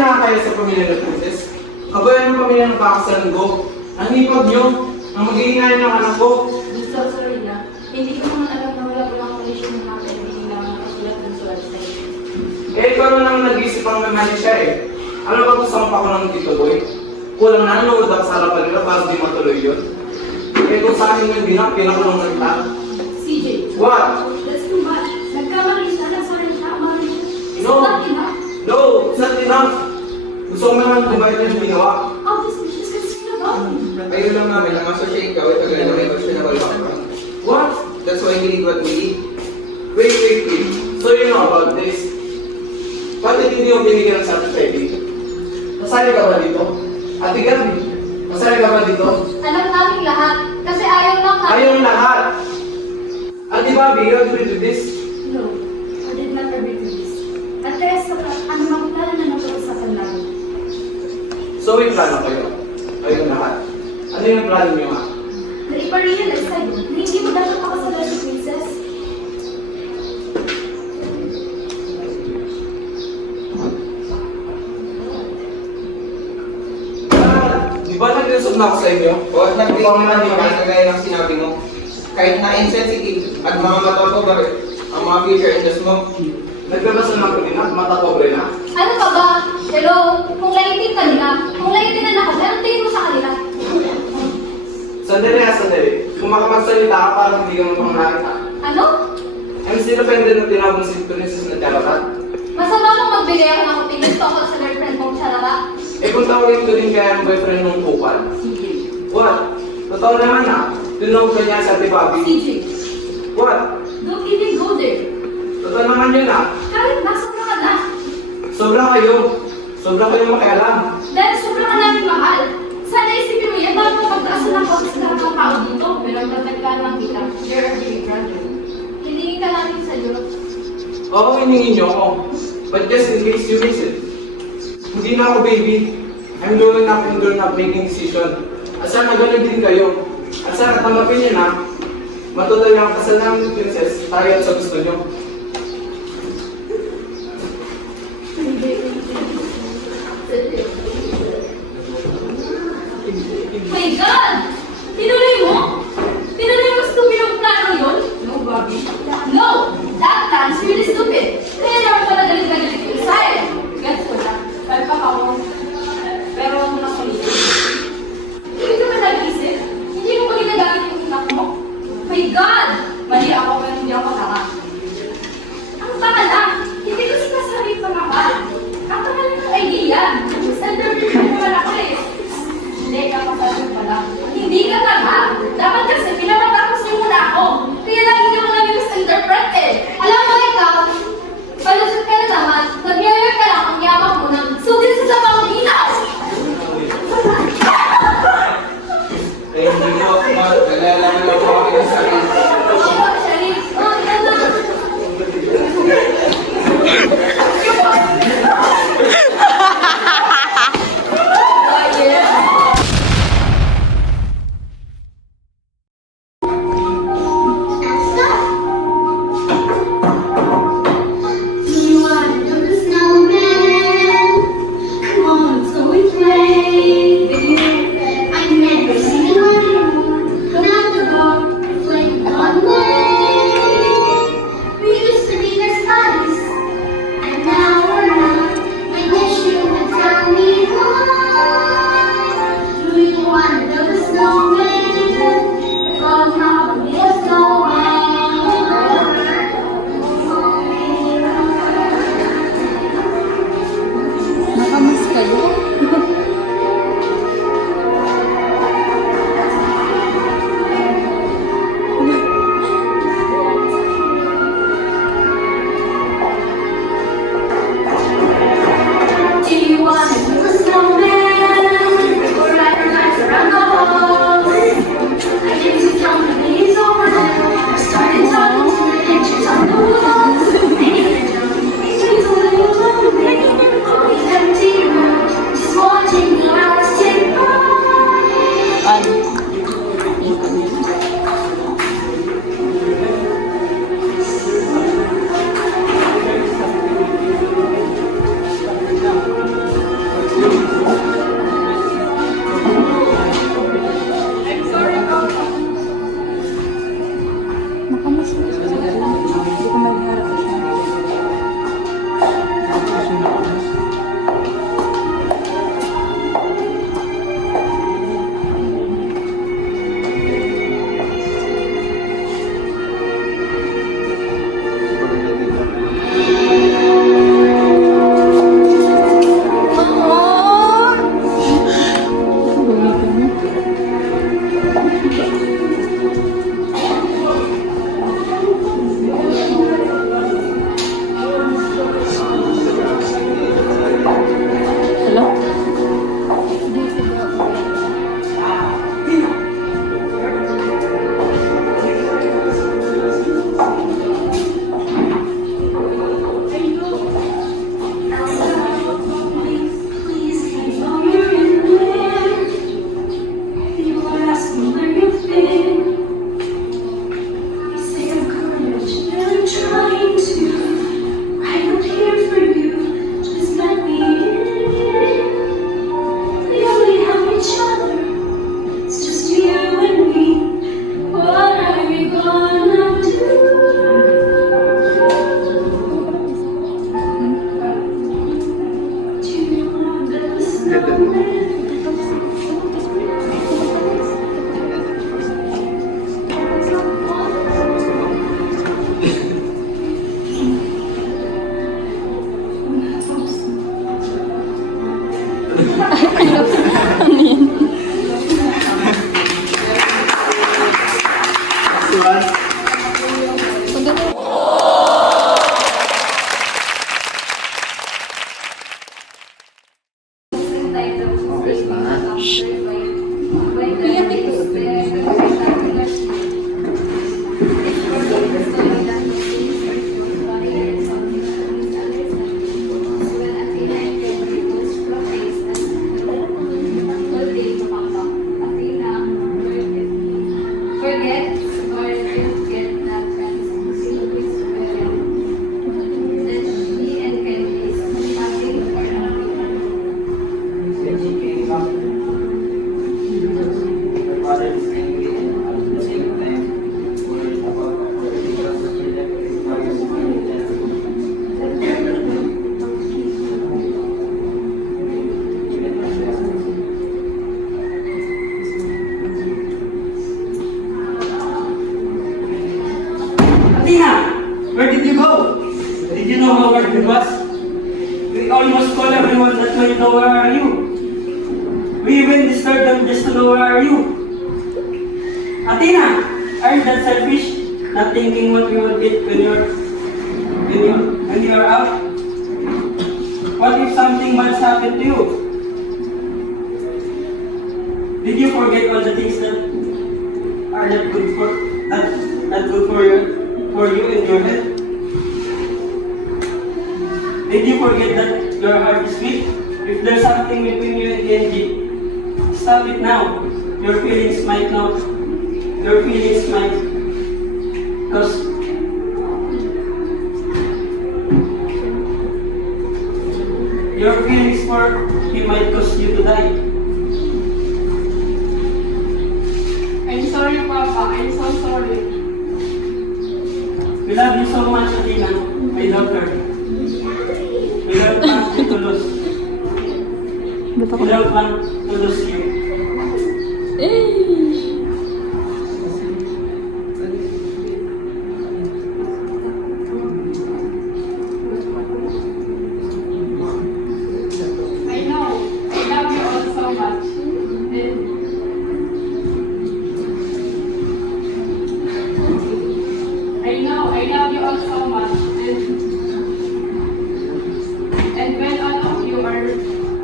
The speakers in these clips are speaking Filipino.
nakakaya sa pamilya ng Princess? Kabayan ng pamilya ng kakasalan ko. Ang hipag nyo, ang mag-iingayan ng anak ko. So sorry na. Hindi ko naman alam na wala palang condition ng natin. Hindi lang nakasulat ng sulat sa iyo. Eh, ikaw naman nag-iisip ang mamali siya eh. Ano ba gusto mong pa ko ng Tito Boy? Kulang na nanood ako sa harapan nila para di matuloy yun. Eh, kung sa akin yung dinak, pinakulong ng ta. CJ. What? That's too much. Nagkamali siya na sa rin siya. It's No. not enough. No, it's not enough. Gusto ko naman kumain na yung ginawa. Obviously, she's concerned about me. Ayun lang namin, ang associate ka, ito ganun na ito siya na wala. What? That's why we need what we need. Wait. So you know about this? Bakit hindi mo binigyan ng certificate? Masali ka ba dito? Ate Gabi, masali ka ba dito? Alam namin lahat. Kasi ayaw lang namin. Ayaw lahat. Ate Bobby, you agree to this? No. I did not agree to this. At kaya sa ano makilala na napag-usapan namin. So may plano kayo? Ayun lahat. Ano yung plano niyo nga? Na ipa-realize tayo na hindi mo dapat makasalan si Princess. Di ba nag-result na ako sa inyo? O at nag-break naman yung mga kagaya ng sinabi mo. Kahit na insensitive at mga matoto ang mga future industry mo. Nagbabasa na ako din at matapobre na. Ano ka ba? Hello? Kung laitin ka nila, kung laitin na ako, anong tingin mo sa kanila? Sandali. Kung makamagsalita ka, parang hindi ka mo pang nakita. Ano? I'm still offended na tinawag mo si Princess na Charlotte. Masama mong magbigay ako ng opinion tungkol sa girlfriend mong Charara? Eh kung tawagin ko din kaya ang boyfriend mong kupal. CJ. What? Totoo naman ah. Tinawag ka niya sa Ate Bobby. CJ. What? Don't even go there. Totoo naman yun ah. Kahit nasa ka na. Sobra kayo. Sobra kayo makialam. Dahil sobrang ka namin mahal. Sana isipin mo yan bago magtaas ng boses na ng tao dito. Pero protektahan lang kita. You're a big brother. Hilingin ka namin sa Diyos. Oo, hiningin niyo ako. But just in case you miss it. Hindi na ako baby. I'm growing up and grown up making decision. At sana ganun din kayo. At sana tamapin niyo na. Matuloy ang kasal ng Princess tayo at sa gusto niyo. My God! Tinuloy mo? Tinuloy mo stupid ang plano yun? No, Bobby. No! That plan's really stupid. Kaya naman pala galit na galit yung sa'yo. Gets ko na. Palpak ako. Pero huwag mo na kulitin. Hindi ka ba nag-isip? Hindi mo ba ginagamit yung unak mo? My God! Mali ako pero hindi ako tanga. Ang tanga lang. Hindi ko sinasabi pa naman. Ang tanga lang ng idea. Self-review na naman ako eh. Hindi ka pasasin pala. Hindi ka tanga. Dapat kasi pinamatapos niyo muna ako. Kaya lang hindi mo lang misinterpret eh. Alam mo ikaw, palusot ka na naman. Nag-year ka lang ang yamak mo na sugil sa sabang minaw. Eh, hindi mo, nalalaman ako ako yung sarili. Oo, Sharif. Oo, yan na. You are the snowman. Come on, so we everyone. Forget or forget that he and Ken is having for Athena, where did you go? Did you know how hard it was? We almost called everyone that might know where are you. We even disturbed them just to know where are you. Athena, aren't that selfish? Not thinking what we will get when you're out? What if something bad's happened to you? Did you forget all the things that are not good for you and your health? Did you forget that your heart is weak? If there's something between you and Kenji, stop it now. Your feelings might cause your feelings for him might cause you to die. I'm sorry, Papa. I'm so sorry. We love you so much, Athena, my daughter. We don't want you to lose. We don't want to lose you. I know. I love you all so much. I know. I love you all so much. And when all of you are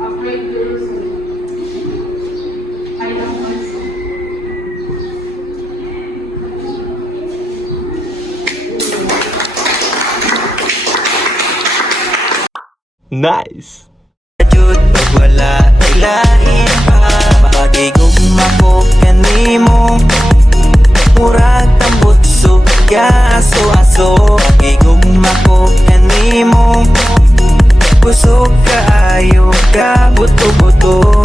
afraid to lose me, I love also. Nice! Jud pag wala ilain pa Pagigugma ko kanimo Murag tambot so aso-aso Pagigugma ko kanimo Kusog kaayo ka buto-buto